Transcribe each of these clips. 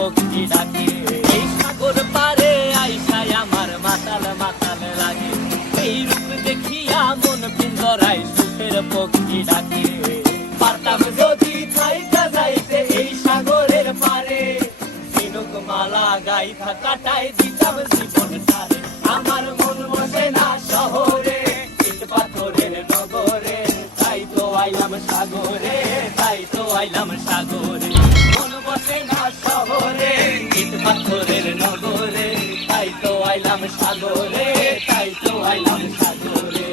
পক্ষী ডাকে। এই সাগর পারে আইসায় আমার মাতাল মাতাল লাগে, এই রূপ দেখিয়া মন পিঞ্জরায় সুখের পক্ষী ডাকে। পারতাম যদি থাইকা যাইতে এই সাগরের পারে, ঝিনুক মালা গাইথা কাটাই দিতাম জীবনটারে। আমার মন বসে না শহরে, ইট পাথরের নগরে, তাই তো আইলাম সাগরে, তাই তো আইলাম সাগরে। মন বসে না শহরে, ইট পাথরের নগরে, তাই তো আইলাম সাগরে, তাই তো আইলাম সাগরে।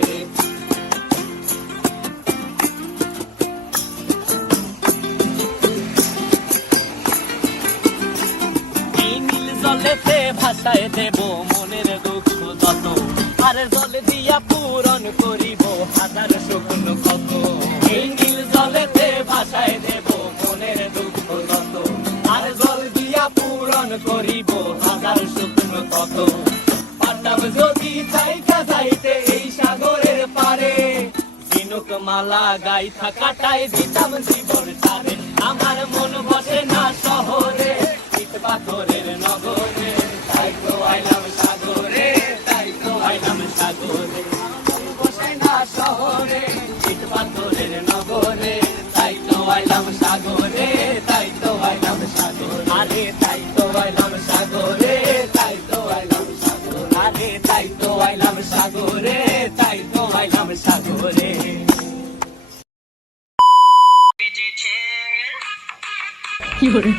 জলেতে ভাসায় দেব মনের দুঃখ যত, আর জল দিয়া পূরণ করিব হাজার শুকনো কত। এই নীল জলেতে ভাসায় দেব মনের দুঃখ যত, আর জল দিয়া পূরণ করিব হাজার শুকনো কত। পারতাম যদি থাইকা যাইতে এই সাগরের পারে, ঝিনুক মালা গাইথা কাটাই দিতাম জীবনটারে। আমার মন বসে না শহরে, ইট পাথরের নগরে, তাই তো আইলাম সাগরে, তাই তো আইলাম সাগরে। বসে না শহরে, ইট পাথরের নগরে, তাই তো আইলাম সাগরে, তাই তো আইলাম সাগরে। আরে তাই তো আইলাম সাগরে, তাই তো আইলাম সাগরে। আরে তাই তো আইলাম সাগরে, তাই তো আইলাম সাগরে। কি করে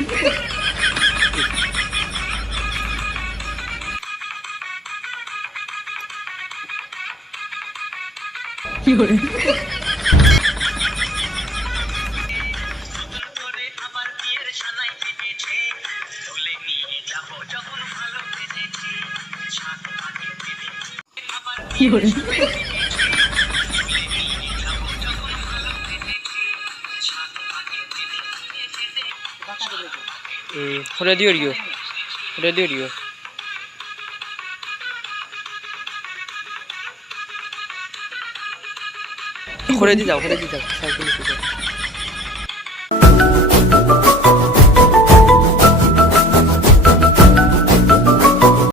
কি করে কি করে রেডিও রিও রেডিও রিও করে দি যাও সাইকেল